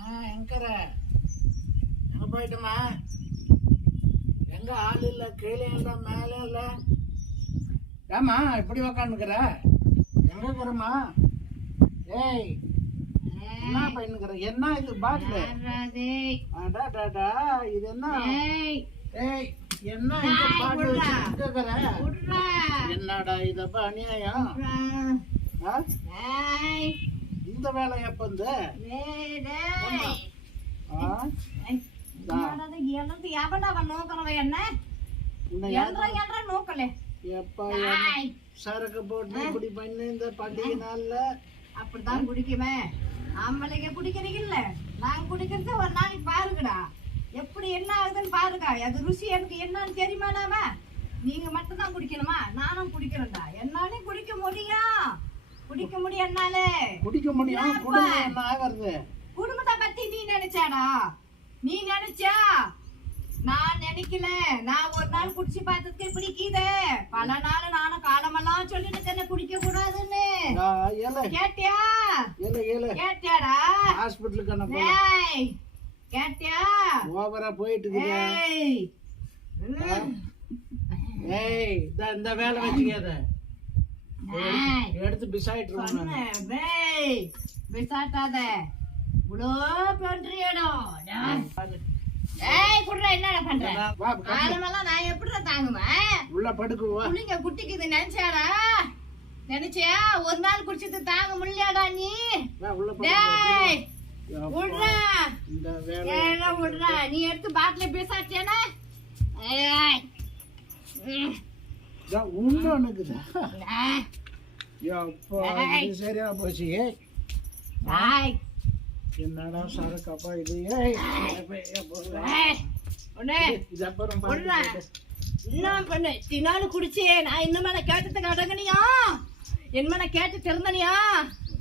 ஆ எங்கற? எங்க போயிட்டுமா எங்க ஆள் இல்ல கீழே இல்ல மேலே இல்ல? ஏமா இப்படி உக்காந்துக்கிற? எங்க இருக்கிறமா ஏய் என்ன பண்ணுக்கிற? என்ன இது பாட்டில்? இது என்ன? ஏய். என்ன இந்த பாட்டு என்னடா இதப்பா அநியாயம்? இந்த வேலை எப்ப இந்த சரக்கு போட்டு இப்படி பண்ணி இந்த பண்டிகை நாள்ல. அப்படிதான் குடிக்குமே. ஆம்பளைங்க குடிக்கிறீங்கல்ல? நான் குடிக்கிறது ஒரு நாளைக்கு பாருங்கடா. எப்படி என்ன ஆகுதுன்னு பாருங்க. அது ருசி எனக்கு என்னன்னு தெரியுமாடாம நீங்க மட்டும் தான் குடிக்கணுமா? நானும் குடிக்கிறேன்டா. என்னாலே குடிக்க முடியும். குடிக்க முடியும் என்னாலே குடிக்க முடியும். குடும்பம் என்ன ஆகிறது குடும்பத்தை பத்தி நீ நினைச்சாடா? நீ நினைச்சா? நான் நினைக்கல. நான் ஒரு நாள் குடிச்சு பார்த்ததுக்கு பிடிக்குது பல நாள் நானும் காலமெல்லாம் சொல்லிட்டு இருக்கேன் குடிக்க கூடாதுன்னு. கேட்டியா? கேட்டியாடா? ஹாஸ்பிட்டலுக்கு கேட்டியா? ஓவரா போயிட்டு ஏய். இந்த வேலை வச்சுக்காத. எடுத்து ஏய் விசாட்டாத இவ்வளோ பண்றியடோ. ஏய் குடுறா என்னடா பண்ற? காலமெல்லாம் நான் எப்படிடா தாங்குவேன்? உள்ள படுக்குவா புள்ளிங்க குட்டிக்குது நினைச்சாடா? நினைச்சியா? ஒரு நாள் குடிச்சது தாங்க முடியலடா நீ? டேய் விட்றா விட்றா நீ எடுத்து பாட்டில பேசாட்டியானா ஏய். ம். இதான் உண்டு ஏய். அப்பா ஏய். இது சரியா போச்சு. என்னடா சரக்கப்பா இது? ஏய் எப்ப- எப்ப- ஏய். உடனே இது அப்புறம் விட்றா. பாருங்க. என்ன பண்ணு தினாலு குடிச்சே நான் என்ன மேல கேட்டதுக்கு அடங்கனியா என் மேல கேட்டு திறந்தனியா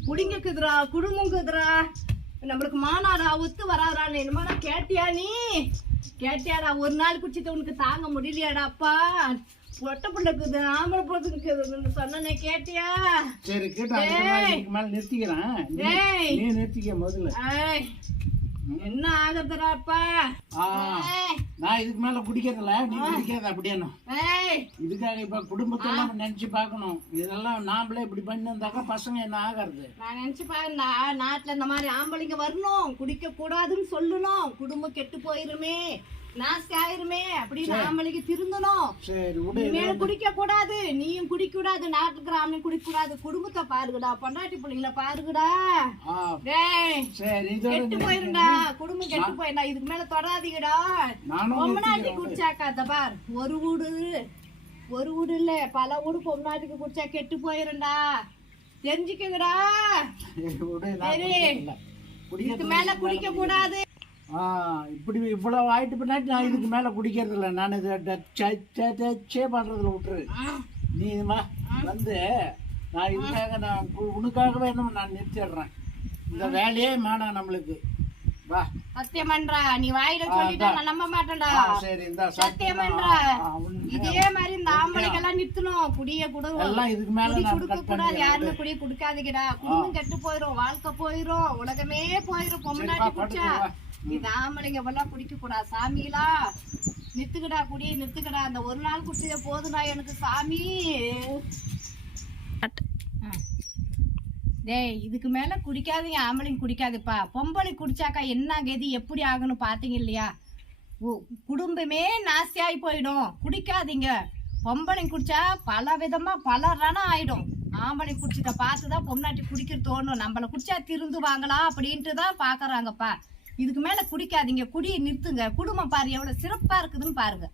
குடிங்கக்குதுரா குடும்பங்குதுரா? நம்மளுக்கு மானாடா ஒத்து வராதான்னு என்ன மேல கேட்டியா நீ? கேட்டியாடா ஒரு நாள் குடிச்சிட்டு உனக்கு தாங்க முடியலையாடா அப்பா? ஒட்ட பிள்ளைக்குது ஆம்பளை சொன்னனே கேட்டியா? சரி கேட்டா இதுக்கு மேல நிறுத்திக்கிறேன். நீ- நிறுத்திக்க முதல்ல. என்ன ஆகுதுடா அப்பா ஆ. ஏய், நான் இதுக்கு மேல குடிக்கிறதில்ல. நீ குடிக்காத அப்படியே ஏய். இதுக்காக இப்ப குடும்பத்தெல்லாம் நினைச்சு பார்க்கணும். இதெல்லாம் நாமளே இப்படி பண்ணிருந்தாக்கா பசங்க என்ன ஆகிறது? நான் நினைச்சு பாருந்தா நாட்டுல இந்த மாதிரி ஆம்பளைங்க வரணும். குடிக்க கூடாதுன்னு சொல்லணும். குடும்பம் கெட்டு போயிருமே. நாஸ்தி ஆயிருமே அப்படின்னு ஆம்பளைங்க திருந்தணும். இனிமேல் குடிக்க கூடாது நீயும் குடிக்க கூடாது நாட்டுக்கு குடிக்க கூடாது குடும்பத்தை பாருங்கடா பொண்டாட்டி பிள்ளைங்கள பாருங்கடா. கெட்டு போயிருண்டா குடும்பம் கெட்டு போயிருந்தா இதுக்கு மேல தொடாதீங்கடா. நானும் பொம்மநாட்டி குடிச்சாக்கா இந்த பார் ஒரு வீடு ஒரு வீடு இல்ல பல வீடு பொம்மநாட்டுக்கு குடிச்சா கெட்டு போயிருண்டா. தெரிஞ்சுக்கங்கடா. சரி. இதுக்கு மேல குடிக்க கூடாது இப்படி இவ்வளவு ஆயிட்டு பின்னாடி நான் இதுக்கு மேல குடிக்கிறது இல்ல நான் இதை டச்சே பண்றதுல விட்டுரு. நீ வா வந்து நான் இதுக்காக நான் உனக்காகவே என்ன நான் நிறுத்திடுறேன். இந்த வேலையே வேணாம் நம்மளுக்கு. வா. சத்தியம் பண்றா நீ வாயில சொல்லிட்டா நான் நம்ப மாட்டேன்டா. சரி இந்த சத்தியம். பண்றா இதே மாதிரி இந்த ஆம்பளைக்கு எல்லாம் நிறுத்தணும். குடிய கூட எல்லாம் இதுக்கு மேல குடுக்க கட் கூடாது. யாருமே குடிய குடுக்காதீங்கடா. குடும்பம் கெட்டு போயிரும். வாழ்க்கை போயிரும். உலகமே போயிரும். பொம்மநாட்டி குடிச்சா. இது ஆம்பளைங்க எல்லாம் குடிக்க கூடாது சாமிகளா நிறுத்துக்கடா குடியை நிறுத்துக்கடா அந்த ஒரு நாள் குடிச்சதே போதுடா எனக்கு சாமி. டேய் இதுக்கு மேல குடிக்காதீங்க ஆம்பளைங்க குடிக்காதுப்பா. பொம்பளை குடிச்சாக்கா என்ன கதி எப்படி ஆகணும் பாத்தீங்க இல்லையா? குடும்பமே நாஸ்தியாகி போயிடும். குடிக்காதீங்க. பொம்பளைங்க குடிச்சா பல விதமா பல ரணம் ஆயிடும். ஆம்பளை குடிச்சத பார்த்து தான் பொம்னாட்டி குடிக்க தோணும். நம்மள குடிச்சா திருந்துவாங்களா அப்படின்ட்டு தான் பாக்குறாங்கப்பா. இதுக்கு மேல குடிக்காதீங்க. குடியை நிறுத்துங்க. குடும்பம் பாரு எவ்வளவு சிறப்பா இருக்குதுன்னு பாருங்க.